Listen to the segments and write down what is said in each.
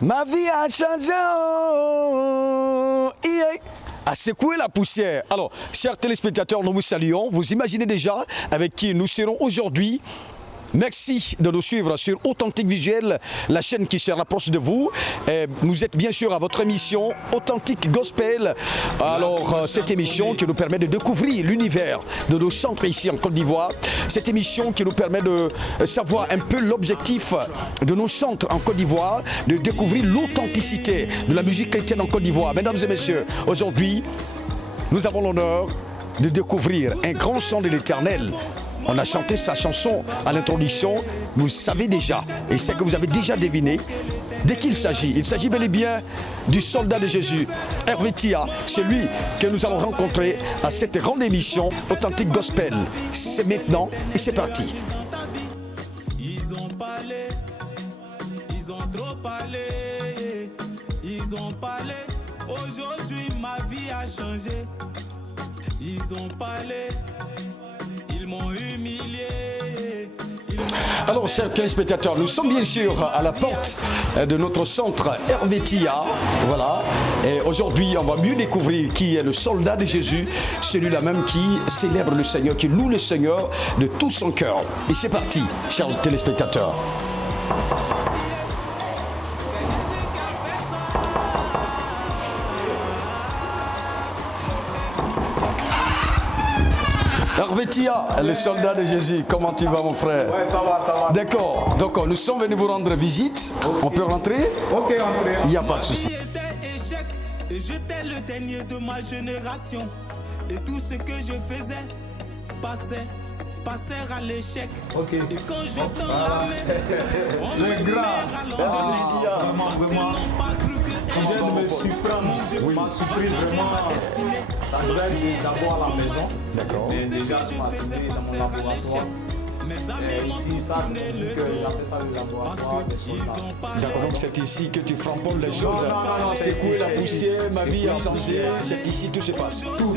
Ma vie a changé, oh, yeah, a secoué la poussière. Alors, chers téléspectateurs, nous vous saluons. Vous imaginez déjà avec qui nous serons aujourd'hui. Merci de nous suivre sur Authentique Visuel, la chaîne qui se rapproche de vous. Vous êtes bien sûr à votre émission Authentique Gospel. Alors, cette émission qui nous permet de découvrir l'univers de nos centres ici en Côte d'Ivoire. Cette émission qui nous permet de savoir un peu l'objectif de nos centres en Côte d'Ivoire, de découvrir l'authenticité de la musique chrétienne en Côte d'Ivoire. Mesdames et messieurs, aujourd'hui, nous avons l'honneur de découvrir un grand chant de l'Éternel. On a chanté sa chanson à l'introduction, vous savez déjà, et c'est que vous avez déjà deviné de qui il s'agit. Il s'agit bel et bien du soldat de Jésus, Hervé Tia. C'est lui que nous allons rencontrer à cette grande émission Authentique Gospel. C'est maintenant et c'est parti. Ils ont parlé, ils ont trop parlé, ils ont parlé. Aujourd'hui ma vie a changé. Ils ont parlé. Ils m'ont humilié. Alors, chers téléspectateurs, nous sommes bien sûr à la porte de notre centre Hervé Tia. Voilà. Et aujourd'hui, on va mieux découvrir qui est le soldat de Jésus, celui-là même qui célèbre le Seigneur, qui loue le Seigneur de tout son cœur. Et c'est parti, chers téléspectateurs. Hervé Tia, le soldat de Jésus, comment tu vas mon frère? Ouais, ça va, ça va. D'accord, donc nous sommes venus vous rendre visite. Okay. On peut rentrer? Ok, entrez. Il n'y a pas de souci. Échec, et j'étais le dernier de ma génération. Et tout ce que je faisais passait à l'échec. Ok. Et quand je tends la main, on me met à Vraiment, vraiment. Tu viens de me surprendre. Oui. Tu m'as surpris vraiment. Ça devrait être d'abord à la maison. D'accord. Mais déjà, tu m'as trouvé dans mon laboratoire. Ici, ça, c'est que j'appelle ça le laboratoire des soldats. D'accord, donc c'est ici que tu frapponnes les choses. Non, secouer la poussière, ma vie a changé. C'est ici tout se passe. Tout.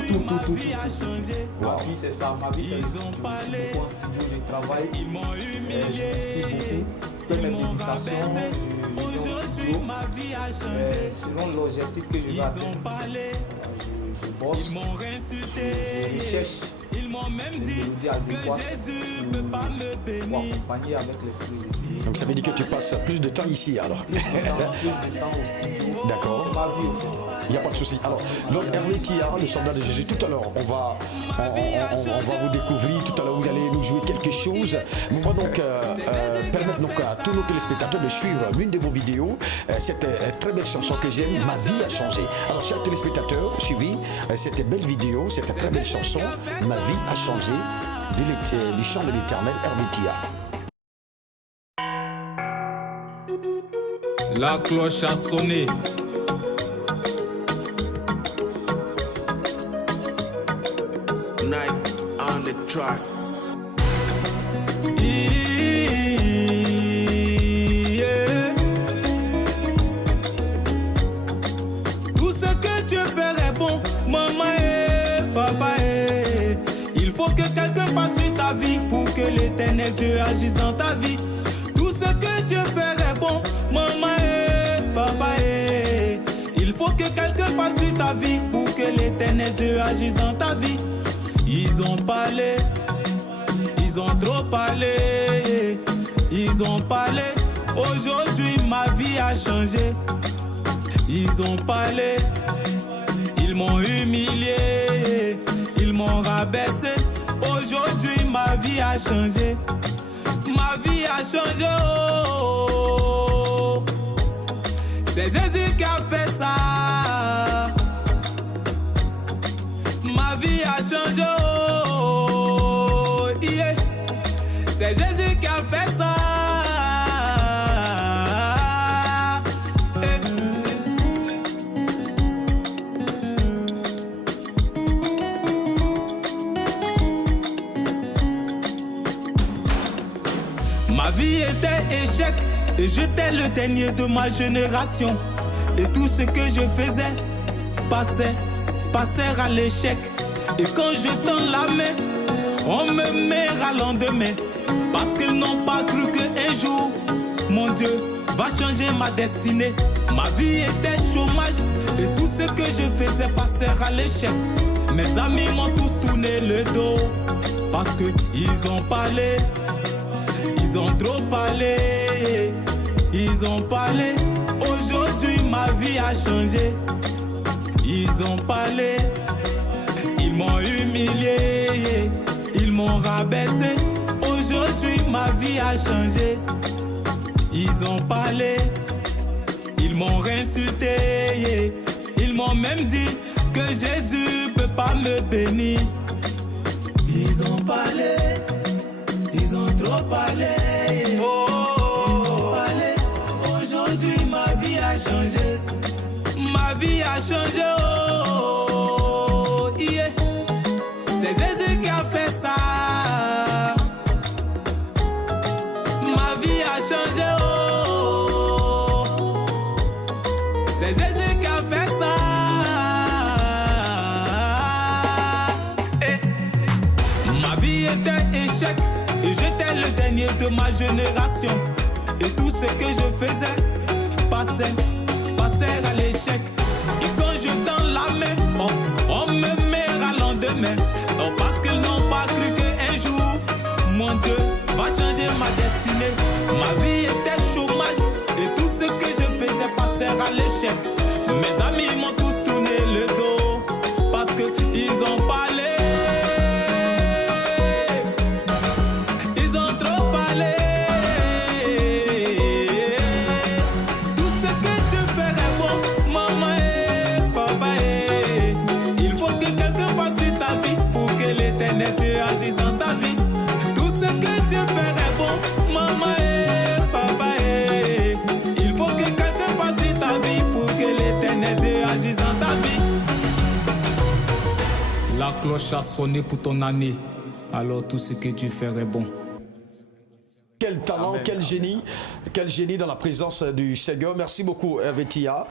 Wow. Ma vie, c'est ça. Ma vie, c'est le studio. Je suis beaucoup en studio, je travaille. Je m'exprime beaucoup. Je fais mes méditations. Je vais au studio. Selon l'objectif que je vais atteindre, je bosse. Je cherche les mélodies adéquates pour accompagner avec l'esprit de Dieu. Donc ça veut dire que tu passes plus de temps ici alors. Plus de temps au studio. D'accord. C'est ma vie en fait. Il n'y a pas de souci. Alors, donc Hervé Tia, le soldat de Jésus, tout à l'heure, on va vous découvrir. Tout à l'heure, vous allez nous jouer quelque chose. On va donc permettre donc, à tous nos téléspectateurs de suivre l'une de vos vidéos. Cette très belle chanson que j'aime, Ma vie a changé. Alors, chers téléspectateurs, suivez cette belle vidéo, cette très belle chanson, Ma vie a changé, du chant de l'Éternel, Hervé Tia. La cloche a sonné. Night on the track. Yeah. Tout ce que Dieu ferait bon, maman et papa et il faut que quelqu'un passe sur ta vie pour que l'Éternel Dieu agisse dans ta vie. Tout ce que Dieu ferait bon, maman et papa et il faut que quelqu'un passe sur ta vie pour que l'Éternel Dieu agisse dans ta vie. Ils ont parlé, ils ont trop parlé, ils ont parlé. Aujourd'hui ma vie a changé. Ils ont parlé, ils m'ont humilié, ils m'ont rabaissé. Aujourd'hui ma vie a changé. Ma vie a changé. Oh. C'est Jésus qui a fait ça. Ma vie a changé. Oh. Yeah. C'est Jésus qui a fait ça. Ma vie était échec et j'étais le dernier de ma génération. Et tout ce que je faisais passait à l'échec. Et quand je tends la main, on me met à lendemain. Parce qu'ils n'ont pas cru qu'un jour mon Dieu va changer ma destinée. Ma vie était chômage et tout ce que je faisais passer à l'échec. Mes amis m'ont tous tourné le dos parce que ils ont parlé, ils ont trop parlé, ils ont parlé. Aujourd'hui ma vie a changé. Ils ont parlé, ils m'ont humilié, ils m'ont rabaissé. Aujourd'hui ma vie a changé. Ils ont parlé, ils m'ont insulté, ils m'ont même dit que Jésus peut pas me bénir. Ils ont parlé, ils ont trop parlé, ils ont parlé. Aujourd'hui ma vie a changé. Ma vie a changé, oh, yeah. C'est Jésus qui a fait ça. Ma vie a changé, oh. C'est Jésus qui a fait ça. Ma vie était échec et j'étais le dernier de ma génération. Et tout ce que je faisais passait à l'échec. Et quand je tends la main, on me met à lendemain. Parce qu'ils n'ont pas cru qu'un jour, mon Dieu va changer ma destinée. Ma vie était chômage et tout ce que je faisais passer à l'échec. Mes amis m'ont tous tourné le dos parce qu'ils ont parlé. Ils ont trop parlé. Dieu agisse dans ta vie. Tout ce que Dieu ferait bon, maman et papa et il faut que quelqu'un passe sur ta vie pour que l'éternel Dieu agisse dans ta vie. La cloche a sonné pour ton année, alors tout ce que Dieu ferait bon. Quel talent, amen, quel génie dans la présence du Seigneur. Merci beaucoup, Hervé Tia.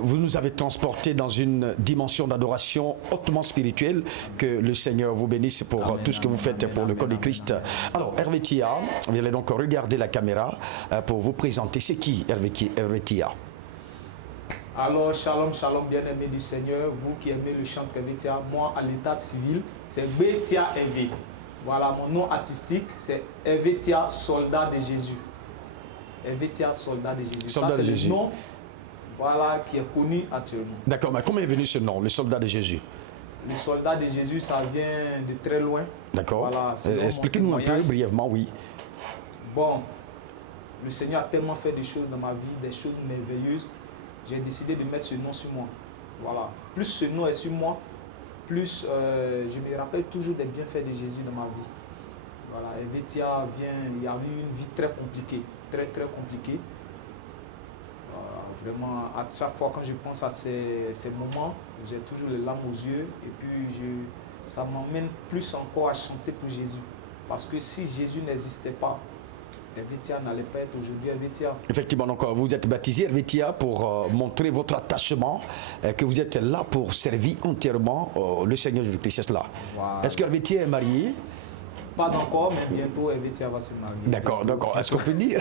Vous nous avez transporté dans une dimension d'adoration hautement spirituelle. Que le Seigneur vous bénisse pour amen, tout ce que vous faites amen, pour le corps de Christ. Alors, Hervé Tia, vous allez donc regarder la caméra pour vous présenter. C'est qui, Hervé Tia? Alors, shalom, shalom, bien-aimés du Seigneur. Vous qui aimez le chant de Hervé Tia, moi, à l'état civil, c'est Betia Hervé. Voilà, mon nom artistique, c'est Hervé Tia, soldat de Jésus. Hervé Tia, soldat de Jésus. Soldat ça, c'est de Jésus. Le nom, voilà, qui est connu actuellement. D'accord, mais comment est venu ce nom, le soldat de Jésus? Le soldat de Jésus, ça vient de très loin. D'accord. Voilà, expliquez-nous un peu brièvement, oui. Bon, le Seigneur a tellement fait des choses dans ma vie, des choses merveilleuses. J'ai décidé de mettre ce nom sur moi. Voilà. Plus ce nom est sur moi, plus je me rappelle toujours des bienfaits de Jésus dans ma vie. Voilà, Hervé Tia il y a eu une vie très compliquée, très compliquée. Vraiment, à chaque fois quand je pense à ces moments, j'ai toujours les larmes aux yeux et puis ça m'emmène plus encore à chanter pour Jésus. Parce que si Jésus n'existait pas, Hervé Tia n'allait pas être aujourd'hui Hervé Tia. Effectivement, donc vous êtes baptisé Hervé Tia pour montrer votre attachement, que vous êtes là pour servir entièrement le Seigneur Jésus-Christ, c'est cela. Voilà. Est-ce que Hervé Tia est marié? Pas encore, mais bientôt Hervé Tia va se marier. D'accord, d'accord. Est-ce qu'on peut dire?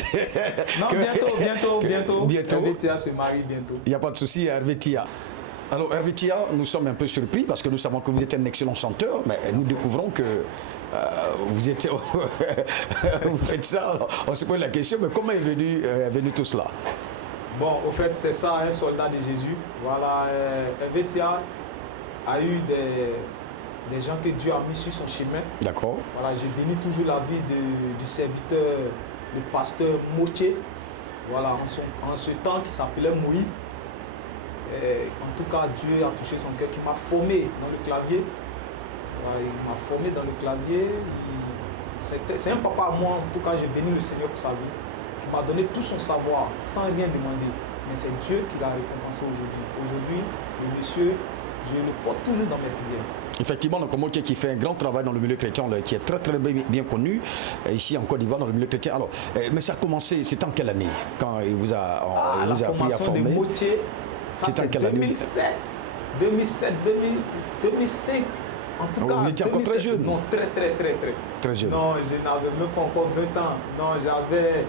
Non, bientôt. Bientôt. Hervé Tia se marie bientôt. Il n'y a pas de souci, Hervé Tia. Alors Hervé Tia, nous sommes un peu surpris parce que nous savons que vous êtes un excellent chanteur, mais nous découvrons que vous êtes vous faites ça. On se pose la question, mais comment est venu tout cela? Bon, au fait, c'est ça, un soldat de Jésus. Voilà, Hervé Tia a eu des gens que Dieu a mis sur son chemin. D'accord. Voilà, j'ai béni toujours la vie du serviteur, le pasteur Moché. Voilà, en ce temps qui s'appelait Moïse. En tout cas, Dieu a touché son cœur, qui m'a formé dans le clavier. Voilà, il m'a formé dans le clavier. C'est un papa à moi, en tout cas, j'ai béni le Seigneur pour sa vie, qui m'a donné tout son savoir, sans rien demander. Mais c'est Dieu qui l'a récompensé aujourd'hui. Aujourd'hui, le monsieur, je le porte toujours dans mes prières. Effectivement, donc Moché qui fait un grand travail dans le milieu chrétien, qui est très bien connu ici en Côte d'Ivoire dans le milieu chrétien. Alors, mais ça a commencé, c'est en quelle année quand il vous a, vous a appris à former? De Moché, c'est en quelle année? 2007, 2005. En tout cas, vous étiez encore très jeune? Non, très jeune. Très jeune. Non, je n'avais même pas encore 20 ans. Non, j'avais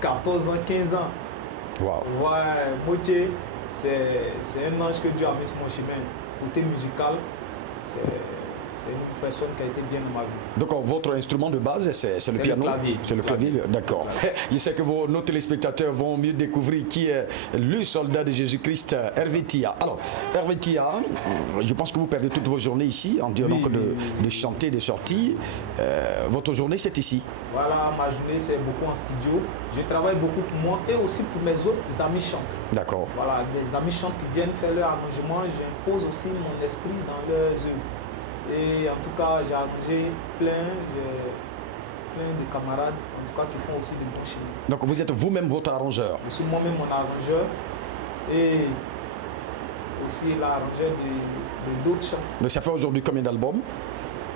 14 ans, 15 ans. Wow. Ouais, Motier, c'est un ange que Dieu a mis sur mon chemin. Côté musical, c'est une personne qui a été bien dans ma vie. Donc votre instrument de base, c'est le piano? C'est le clavier, d'accord. Je sais que nos téléspectateurs vont mieux découvrir qui est le soldat de Jésus-Christ, Hervé Tia. Alors, Hervé Tia, je pense que vous perdez toutes vos journées ici, en disant que de chanter, de sortir. Votre journée, c'est ici? Voilà, ma journée, c'est beaucoup en studio. Je travaille beaucoup pour moi et aussi pour mes autres amis chanteurs. D'accord. Voilà, des amis chantent qui viennent faire leur arrangement. J'impose aussi mon esprit dans leurs œuvres. Et en tout cas, j'ai arrangé plein de camarades, en tout cas, qui font aussi de bons chez nous. Donc vous êtes vous-même votre arrangeur? Je suis moi-même mon arrangeur et aussi l'arrangeur de d'autres chants. Donc ça fait aujourd'hui combien d'albums?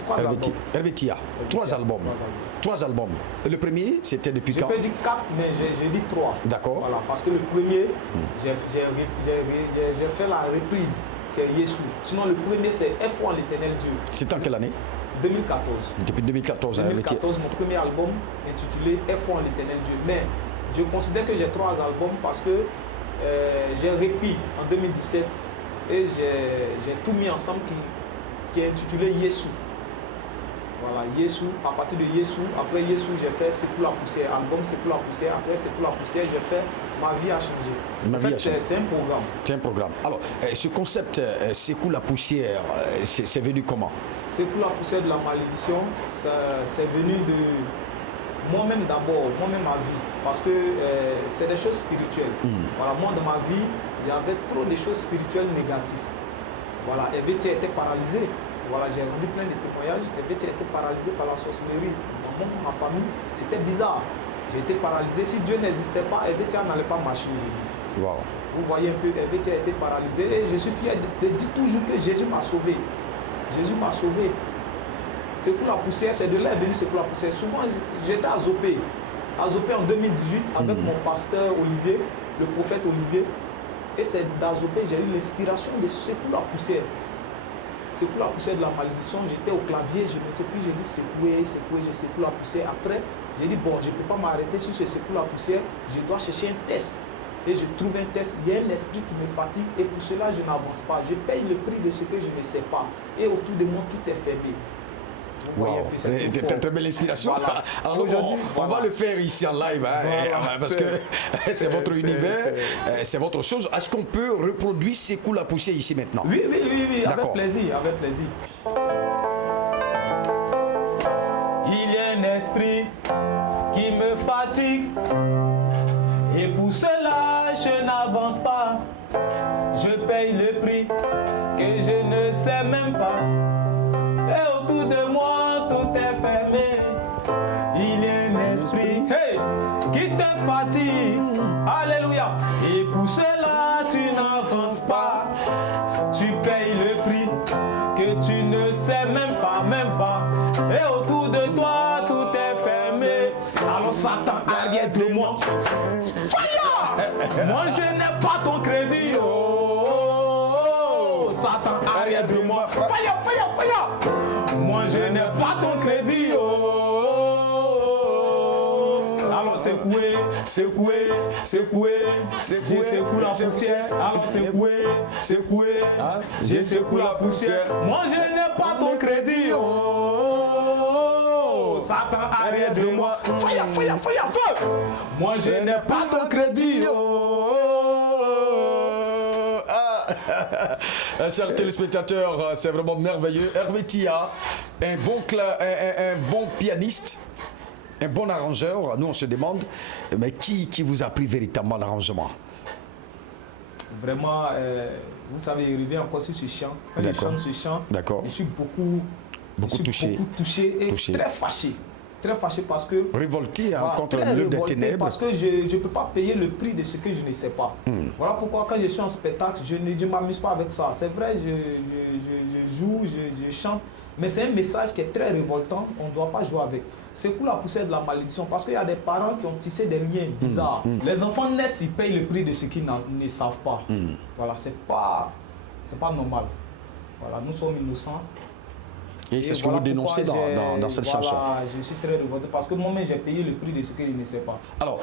3 albums. Hervé Tia, 3 albums. 3 albums. Et le premier, c'était depuis quand? Je peux dire 4, mais j'ai dit 3. D'accord. Voilà, parce que le premier, j'ai fait la reprise. Qui est Yesu. Sinon, le premier, c'est Aie foi en l'Éternel Dieu. C'est en quelle année? 2014. Depuis 2014. 2014, mon premier album intitulé Aie foi en l'Éternel Dieu. Mais je considère que j'ai 3 albums parce que j'ai repris en 2017 et j'ai tout mis ensemble qui est intitulé Yesu. Voilà, Yesu, à partir de Yesu, après Yesu, j'ai fait C'est pour la poussière, album C'est pour la poussière, après C'est pour la poussière, j'ai fait Ma vie a changé. En fait, c'est un programme. C'est un programme. Alors, ce concept C'est pour la poussière, c'est venu comment? C'est pour la poussière de la malédiction, c'est venu de moi-même d'abord, moi-même ma vie, parce que c'est des choses spirituelles. Voilà, moi dans ma vie, il y avait trop de choses spirituelles négatives. Voilà, Hervé Tia était paralysé. Voilà, j'ai rendu plein de témoignages. Hervé Tia était paralysé par la sorcellerie. Dans ma famille, c'était bizarre. J'ai été paralysé. Si Dieu n'existait pas, Hervé Tia n'allait pas marcher aujourd'hui. Wow. Vous voyez un peu, Hervé Tia a été paralysé. Et je suis fier de dire toujours que Jésus m'a sauvé. Jésus m'a sauvé. C'est pour la poussière, c'est de là venu, c'est pour la poussière. Souvent, j'étais à Zopé. À Zopé en 2018 avec mon pasteur Olivier, le prophète Olivier. Et c'est dans Zopé, j'ai eu l'inspiration de C'est pour la poussière. C'est pour la poussière de la malédiction. J'étais au clavier, je m'étais pris, j'ai dit secouer, j'ai secoué la poussière. Après, j'ai dit bon, je ne peux pas m'arrêter sur ce c'est pour la poussière, je dois chercher un test. Et je trouve un test, il y a un esprit qui me fatigue et pour cela je n'avance pas. Je paye le prix de ce que je ne sais pas. Et autour de moi, tout est fermé. Wow. C'est une très belle inspiration. Voilà. Alors aujourd'hui, on va le faire ici en live, hein, voilà, parce que c'est votre univers, c'est votre chose. Est-ce qu'on peut reproduire C'est pour la poussière ici maintenant? Oui, avec plaisir, avec plaisir. Il y a un esprit qui me fatigue et pour cela je n'avance pas. Je paye le prix que je ne sais même pas. Et autour de moi, tout est fermé. Il y a un esprit qui te fatigue. Alléluia. Et pour cela, tu n'avances pas. Tu payes le prix que tu ne sais même pas, Et autour de toi, tout est fermé. Alors Satan, arrière de moi. Fire! Moi, je n'ai pas ton crédit. Oh, Satan, arrière de moi. Fire! Moi je n'ai pas ton crédit. Alors secouer, j'ai secoué la poussière. Alors secouer, j'ai secoué la poussière. Moi je n'ai pas ton crédit. Satan arrière de moi. Fire. Moi je n'ai pas ton crédit. Chers téléspectateurs, c'est vraiment merveilleux. Hervé Tia, un bon pianiste, un bon arrangeur. Nous, on se demande, mais qui vous a appris véritablement l'arrangement? Vraiment, vous savez, il revient encore sur ce chant. Quand je chante ce chant, je suis beaucoup touché et très fâché. Très fâché parce que... Révolté contre l'œuvre des ténèbres. Parce que je ne peux pas payer le prix de ce que je ne sais pas. Voilà pourquoi quand je suis en spectacle, je ne m'amuse pas avec ça. C'est vrai, je joue, je chante, mais c'est un message qui est très révoltant, on ne doit pas jouer avec. C'est pour la poussière de la malédiction, parce qu'il y a des parents qui ont tissé des liens bizarres. Les enfants naissent, ils payent le prix de ce qu'ils ne savent pas. Voilà, c'est pas normal. Voilà, nous sommes innocents. Et c'est ce que vous dénoncez dans cette chanson. Je suis très révolté parce que moi-même j'ai payé le prix de ce qu'il ne sait pas. Alors,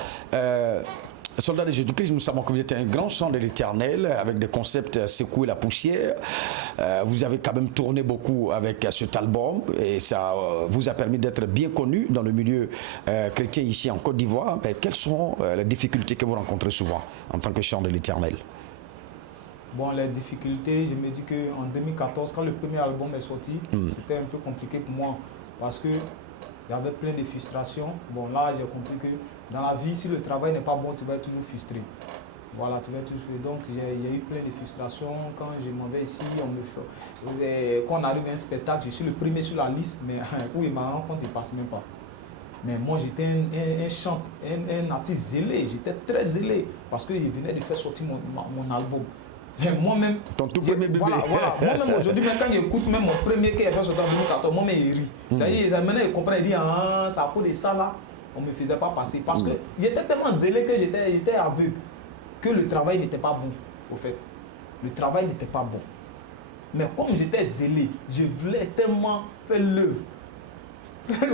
Soldat de Jésus-Christ, nous savons que vous êtes un grand chant de l'Éternel avec des concepts secouer la poussière. Vous avez quand même tourné beaucoup avec cet album et ça vous a permis d'être bien connu dans le milieu chrétien ici en Côte d'Ivoire. Mais quelles sont les difficultés que vous rencontrez souvent en tant que chant de l'Éternel? Bon, les difficultés, je me dis qu'en 2014, quand le premier album est sorti, c'était un peu compliqué pour moi parce que il y avait plein de frustrations. Bon, là, j'ai compris que dans la vie, si le travail n'est pas bon, tu vas être toujours frustré. Voilà, tu vas être toujours frustré. Donc, il y a eu plein de frustrations. Quand je m'en vais ici, quand on arrive à un spectacle, je suis le premier sur la liste, mais où il m'a rendu compte, il ne passe même pas. Mais moi, j'étais un artiste zélé. J'étais très zélé parce qu'il venait de faire sortir mon album. Moi-même, ton tout premier bébé. Voilà. Moi-même aujourd'hui, quand j'écoute même mon premier qui est fait sortir en 2014, moi-même il rit. Ça y est, maintenant il comprend, il dit ah, c'est à cause de ça là, on ne me faisait pas passer. Parce que j'étais tellement zélé que j'étais aveugle que le travail n'était pas bon. Au fait, le travail n'était pas bon. Mais comme j'étais zélé, je voulais tellement faire l'œuvre. C'est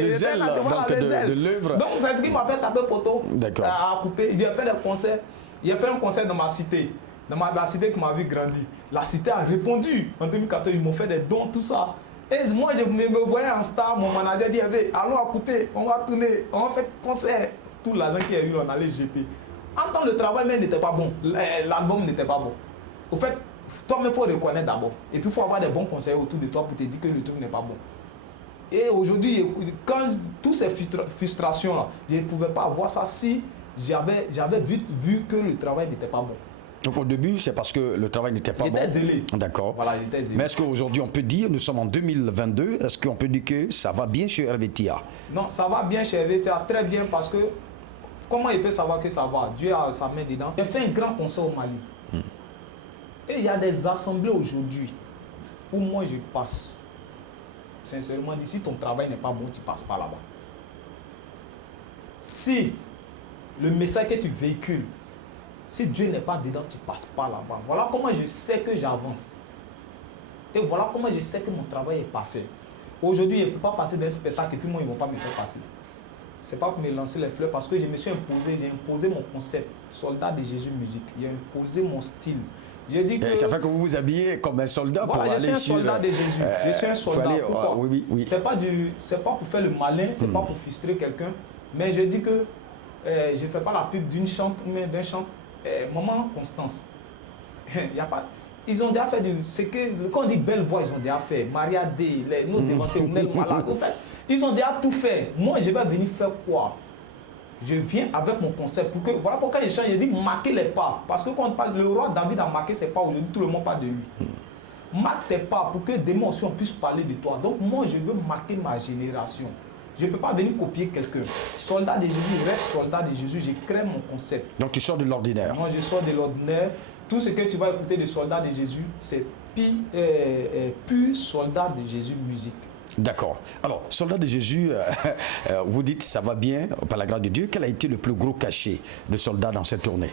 le zèle de l'œuvre. Donc c'est ce qui m'a fait taper poteau à couper. J'ai fait des concerts. J'ai fait un concert dans ma cité, la cité qui m'a vu grandir. La cité a répondu. En 2014, ils m'ont fait des dons, tout ça. Et moi, je me voyais en star. Mon manager dit, allons à couper, on va tourner, on va faire concert. Tout l'argent qu'il y a eu, on allait jeter. En temps, le travail même n'était pas bon. L'album n'était pas bon. Au fait, toi-même, il faut reconnaître d'abord. Et puis, il faut avoir des bons conseils autour de toi pour te dire que le truc n'est pas bon. Et aujourd'hui, quand toutes ces frustrations-là, je ne pouvais pas avoir ça si j'avais vite vu que le travail n'était pas bon. Donc au début, c'est parce que le travail n'était pas bon. J'étais zélé. D'accord. Voilà, j'étais zélé. Mais est-ce qu'aujourd'hui, on peut dire, nous sommes en 2022, est-ce qu'on peut dire que ça va bien chez Hervé Tia? Non, ça va bien chez Hervé Tia, très bien, parce que comment il peut savoir que ça va? Dieu a sa main dedans. J'ai fait un grand concert au Mali. Et il y a des assemblées aujourd'hui où moi je passe. Sincèrement, si ton travail n'est pas bon, tu ne passes pas là-bas. Si le message que tu véhicules, si Dieu n'est pas dedans, tu ne passes pas là-bas. Voilà comment je sais que j'avance. Et voilà comment je sais que mon travail est parfait. Aujourd'hui, je ne peux pas passer d'un spectacle et puis moi, ils ne vont pas me faire passer. Ce n'est pas pour me lancer les fleurs parce que je me suis imposé, j'ai imposé mon concept, soldat de Jésus musique. J'ai imposé mon style. Dit que, ça fait que vous vous habillez comme un soldat pour aller sur... Je suis un soldat de Jésus. Je suis un soldat. Pourquoi? Oui. C'est pas pour faire le malin, c'est pas pour frustrer quelqu'un. Mais je dis que je ne fais pas la pub d'une chante, mais d'un chant. Maman Constance. Y a pas, ils ont déjà fait quand on dit belle voix, ils ont déjà fait. Maria D, nos dévancés, malade. En fait, ils ont déjà tout fait. Moi, je vais venir faire quoi? Je viens avec mon concept pour que, voilà pourquoi je chante, je dis marquer les pas. Parce que quand on parle, le roi David a marqué ses pas aujourd'hui, tout le monde parle de lui. Marque tes pas pour que demain aussi on puisse parler de toi. Donc moi, je veux marquer ma génération. Je ne peux pas venir copier quelqu'un. Soldat de Jésus, je reste soldat de Jésus, je crée mon concept. Donc tu sors de l'ordinaire. Moi, je sors de l'ordinaire. Tout ce que tu vas écouter de soldat de Jésus, c'est pur soldat de Jésus musique. D'accord. Alors, soldat de Jésus, vous dites ça va bien, par la grâce de Dieu. Quel a été le plus gros cachet de soldats dans cette tournée?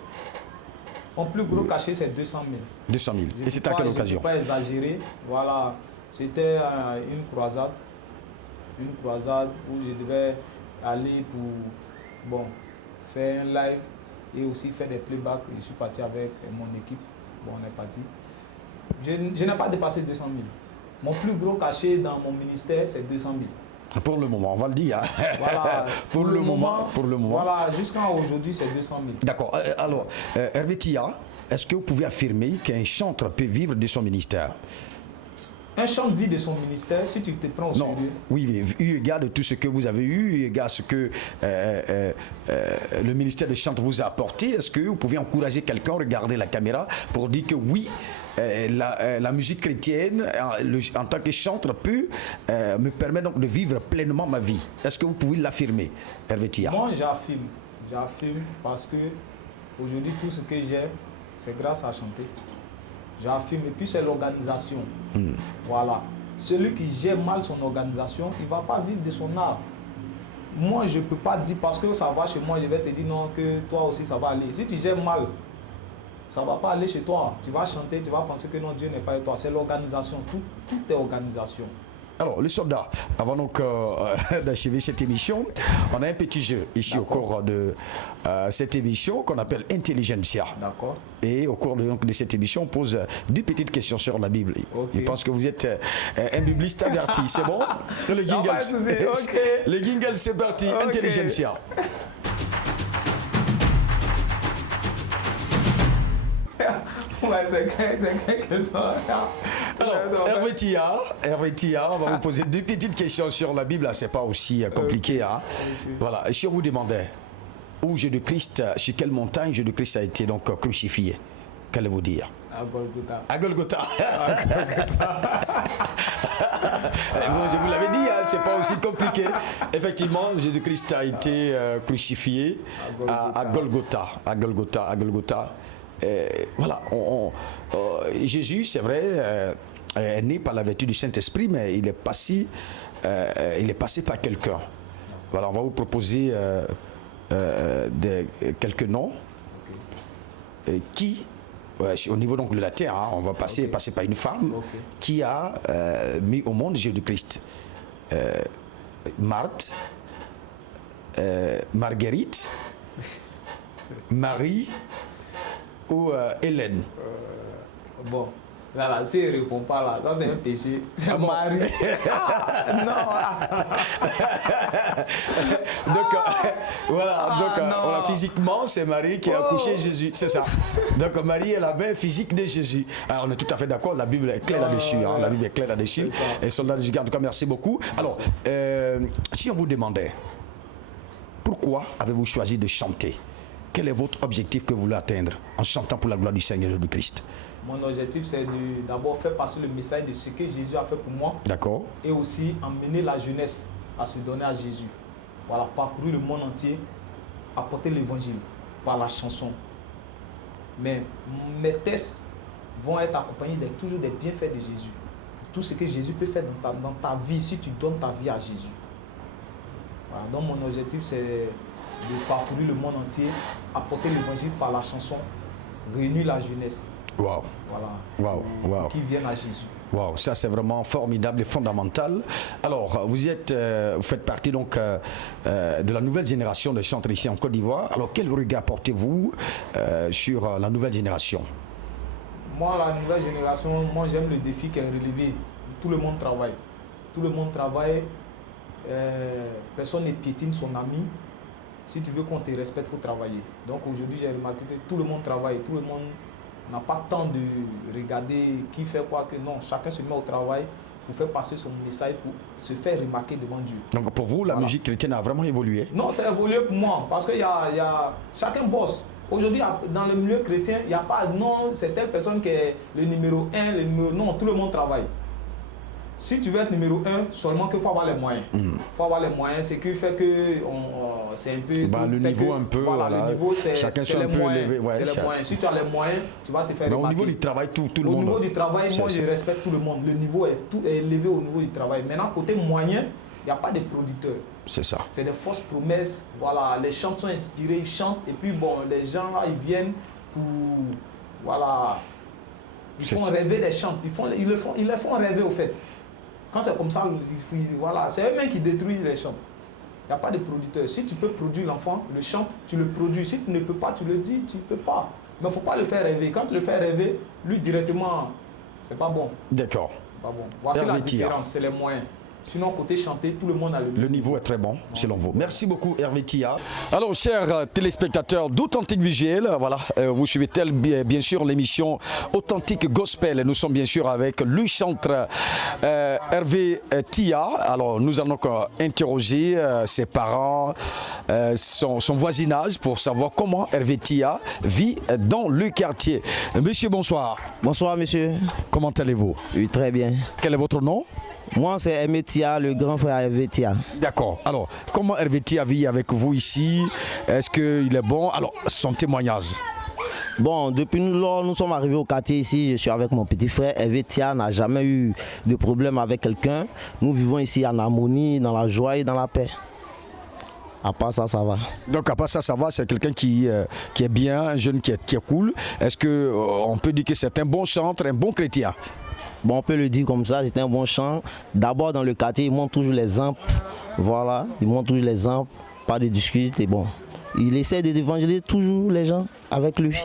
Mon plus gros cachet, c'est 200 000. 200 000. Et c'était à quelle occasion? Je ne peux pas exagérer. Voilà. C'était une croisade. Une croisade où je devais aller pour faire un live et aussi faire des playbacks. Je suis parti avec mon équipe. Bon, on est parti. Je n'ai pas dépassé 200 000. Mon plus gros cachet dans mon ministère, c'est 200 000. Pour le moment, on va le dire. Voilà. pour le moment. Voilà, jusqu'à aujourd'hui, c'est 200 000. D'accord. Alors, Hervé Tia, est-ce que vous pouvez affirmer qu'un chanteur peut vivre de son ministère? Un chanteur vit de son ministère si tu te prends au sérieux. Oui, eu égard de tout ce que vous avez eu égard à ce que le ministère de chant vous a apporté, est-ce que vous pouvez encourager quelqu'un à regarder la caméra pour dire que oui, la musique chrétienne en tant que chanteur peut me permettre donc de vivre pleinement ma vie? Est-ce que vous pouvez l'affirmer, Hervé Tia? Moi, j'affirme parce que aujourd'hui tout ce que j'ai, c'est grâce à chanter. J'affirme. Et puis c'est l'organisation. Voilà. Celui qui gère mal son organisation, il ne va pas vivre de son art. Moi, je ne peux pas dire parce que ça va chez moi, je vais te dire non, que toi aussi ça va aller. Si tu gères mal ça ne va pas aller chez toi. Tu vas chanter, tu vas penser que non, Dieu n'est pas avec toi. C'est l'organisation, tout est organisation. Alors, les soldats, avant donc d'achever cette émission, on a un petit jeu ici au cours de cette émission qu'on appelle Intelligentsia. D'accord. Et au cours de cette émission, on pose 2 petites questions sur la Bible. Okay. Je pense que vous êtes un bibliste averti, c'est bon? Le jingle, c'est parti. Okay. Intelligentsia. Ouais, c'est quelque chose. Alors, Hervé Tia, on va vous poser 2 petites questions sur la Bible. C'est pas aussi compliqué. Hein. Okay. Voilà. Et si on vous demandait où Jésus-Christ, sur quelle montagne Jésus-Christ a été donc crucifié, qu'allez-vous dire? À Golgotha. À Golgotha. Bon, je vous l'avais dit, hein, c'est pas aussi compliqué. Effectivement, Jésus-Christ a été crucifié à Golgotha. À Golgotha. Voilà, Jésus, c'est vrai, est né par la vertu du Saint-Esprit, mais il est passé par quelqu'un. Voilà, on va vous proposer quelques noms qui, au niveau donc de la terre, hein, on va passer par une femme qui a mis au monde Jésus-Christ. Marthe, Marguerite, Marie ou Hélène. Bon, là, si elle ne répond pas là, ça c'est un péché. C'est Marie. Non. Donc, voilà, donc physiquement, c'est Marie qui a accouché Jésus, c'est ça. Donc Marie est la mère physique de Jésus. Alors, on est tout à fait d'accord, la Bible est claire là-dessus. Hein, la Bible est claire là-dessus. Et soldats de Jésus, en tout cas, merci beaucoup. Alors, si on vous demandait, pourquoi avez-vous choisi de chanter? Quel est votre objectif que vous voulez atteindre en chantant pour la gloire du Seigneur Jésus-Christ? Mon objectif, c'est d'abord faire passer le message de ce que Jésus a fait pour moi. D'accord. Et aussi emmener la jeunesse à se donner à Jésus. Voilà, parcourir le monde entier, apporter l'évangile par la chanson. Mais mes tests vont être accompagnés toujours des bienfaits de Jésus. Tout ce que Jésus peut faire dans ta vie si tu donnes ta vie à Jésus. Voilà, donc mon objectif, c'est de parcourir le monde entier, apporter l'évangile par la chanson, réunir la jeunesse. Wow. Voilà. Wow. Qui viennent à Jésus. Wow, ça c'est vraiment formidable et fondamental. Alors, vous faites partie donc de la nouvelle génération de chanteurs ici en Côte d'Ivoire. Alors, quel regard portez-vous sur la nouvelle génération? Moi, la nouvelle génération, j'aime le défi qui est relevé. Tout le monde travaille. Tout le monde travaille. Personne ne piétine son ami. Si tu veux qu'on te respecte, il faut travailler. Donc aujourd'hui, j'ai remarqué que tout le monde travaille, tout le monde n'a pas le temps de regarder qui fait quoi, que non. Chacun se met au travail pour faire passer son message, pour se faire remarquer devant Dieu. Donc pour vous, la musique chrétienne a vraiment évolué? Non, ça a évolué pour moi, parce que chacun bosse. Aujourd'hui, dans le milieu chrétien, il n'y a pas, non, c'est telle personne qui est le numéro 1, le numéro... Non, tout le monde travaille. Si tu veux être numéro 1, seulement qu'il faut avoir les moyens. Il faut avoir les moyens, ce qui fait que c'est un peu... le niveau un peu, voilà. Le niveau, c'est les moyens. C'est les moyens. Si tu as les moyens, tu vas te faire remarquer. Au niveau du travail, tout le monde... Au niveau du travail, moi, je respecte tout le monde. Le niveau est élevé au niveau du travail. Maintenant, côté moyen, il n'y a pas de producteurs. C'est ça. C'est des fausses promesses. Voilà, les chants sont inspirés, ils chantent. Et puis, bon, les gens, là, ils viennent pour... Voilà. Ils font rêver des chants. Ils les font rêver, au fait. Quand c'est comme ça, voilà, c'est eux-mêmes qui détruisent les chants. Il n'y a pas de producteur. Si tu peux produire l'enfant, le chant, tu le produis. Si tu ne peux pas, tu le dis, tu ne peux pas. Mais il ne faut pas le faire rêver. Quand tu le fais rêver, lui directement, c'est pas bon. D'accord. Pas bon. Voici la différence, c'est les moyens. Sinon, côté chanter, tout le monde a le niveau est très bon, selon vous. Merci beaucoup, Hervé Tia. Alors, chers téléspectateurs d'Authentique Visuel, voilà, vous suivez bien sûr l'émission Authentique Gospel. Nous sommes bien sûr avec le chanteur Hervé Tia. Alors, nous allons interroger ses parents, son voisinage pour savoir comment Hervé Tia vit dans le quartier. Monsieur, bonsoir. Bonsoir, monsieur. Comment allez-vous? Oui, très bien. Quel est votre nom? Moi, c'est Hervé Tia, le grand frère Hervé Tia. D'accord. Alors, comment Hervé Tia vit avec vous ici? Est-ce qu'il est bon? Alors, son témoignage. Bon, depuis lors nous sommes arrivés au quartier ici, je suis avec mon petit frère. Hervé Tia n'a jamais eu de problème avec quelqu'un. Nous vivons ici en harmonie, dans la joie et dans la paix. À part ça, ça va. Donc à part ça, ça va, c'est quelqu'un qui est bien, un jeune qui est cool. Est-ce qu'on peut dire que c'est un bon chantre, un bon chrétien? Bon, on peut le dire comme ça, c'est un bon chant. D'abord dans le quartier, il montre toujours l'exemple. Voilà, il montre toujours l'exemple, pas de discute et bon. Il essaie d'évangéliser toujours les gens avec lui.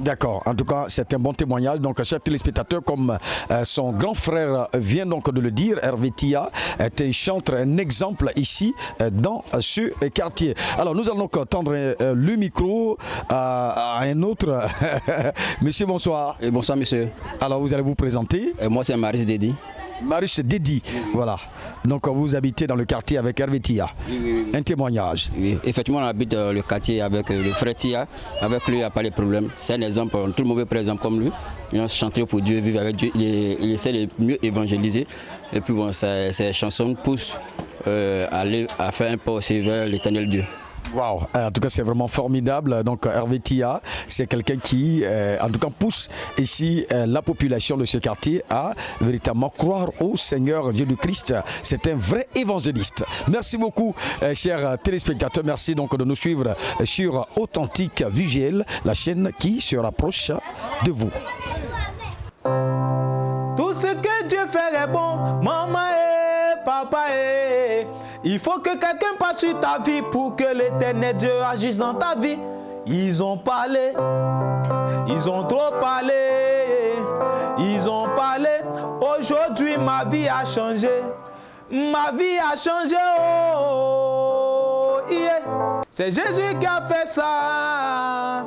D'accord, en tout cas c'est un bon témoignage. Donc chers téléspectateurs, comme son grand frère vient donc de le dire, Hervé Tia est un chantre, un exemple ici dans ce quartier. Alors nous allons donc tendre le micro à un autre. Monsieur, bonsoir. Et bonsoir monsieur. Alors vous allez vous présenter. Moi c'est Marius Dedi. Marius Dedi, voilà. Donc vous habitez dans le quartier avec Hervé Tia. Oui. Un témoignage. Oui, effectivement on habite le quartier avec le frère Tia. Avec lui il n'y a pas de problème. C'est un exemple, tout le monde veut par exemple comme lui. Il a chanté pour Dieu, vivre avec Dieu. Il essaie de mieux évangéliser. Et puis bon, ses chansons poussent à faire un pas aussi vers l'éternel Dieu. Wow. En tout cas, c'est vraiment formidable. Donc, Hervé Tia, c'est quelqu'un qui, en tout cas, pousse ici la population de ce quartier à véritablement croire au Seigneur Dieu du Christ. C'est un vrai évangéliste. Merci beaucoup, chers téléspectateurs. Merci donc de nous suivre sur Authentique Visuel, la chaîne qui se rapproche de vous. Tout ce que Dieu fait est bon, maman et papa et. Il faut que quelqu'un passe sur ta vie pour que l'éternel Dieu agisse dans ta vie. Ils ont parlé, ils ont trop parlé, ils ont parlé. Aujourd'hui ma vie a changé, ma vie a changé. Oh, yeah. C'est Jésus qui a fait ça.